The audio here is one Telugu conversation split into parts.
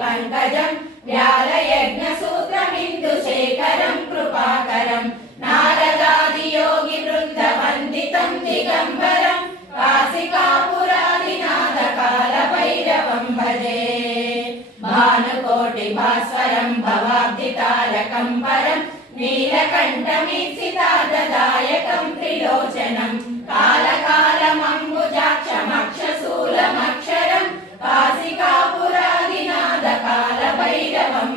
రాజసేవ్యమాన పావనాద్రి పంకజం వ్యాలయజ్ఞ సూత్రమిందు శేఖరం కృపాకరం నారదాది యోగి బృంద వందితం దిగంబరం కాశికాపురాదినాథ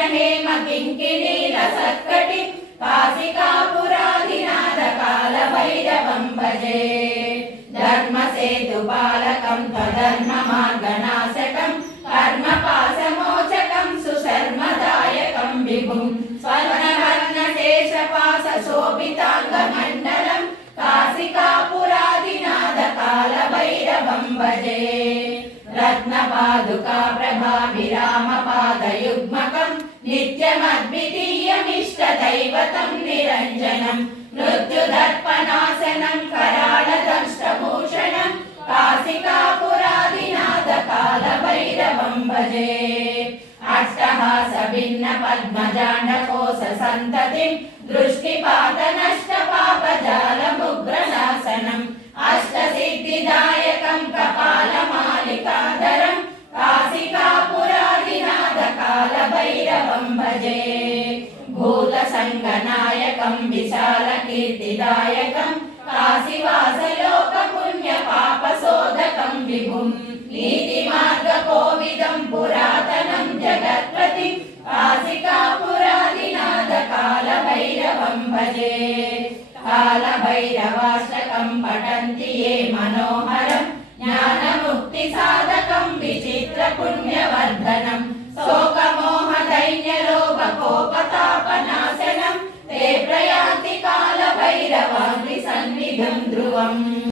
హేమ కింకిణి సత్కటి కాశికాపురాదినాథ కాల భైరవం భజే. ధర్మ సేతు బాలకం త్వధర్మ మార్గనాశకం కర్మ పాశమోచకం సుశర్మదాయకం విభుం. స్వర్ణవర్ణ శేష శేషపాస శోభితాంగ మండలం కాశికాపురాదినాథ కాల భైరవం భజే. రత్న పాదుకా ప్రభా విరామ పాదయుగ్మకం నిత్యమద్వితీయమిష్ట దైవతం నిరంజనం మృత్యుదర్పనాశనం కరాళదంష్టభూషణం కాశికాపురాదినాథ కాల భైరవం భైరవం భజే భూత సంగనాయకం విశాల కీర్తిదాయకం కాశీవాసలోక పుణ్య పాప శోధకం విభుం నీతి మార్గ కోవిదం పురాతనం జగత్పతి mm-hmm.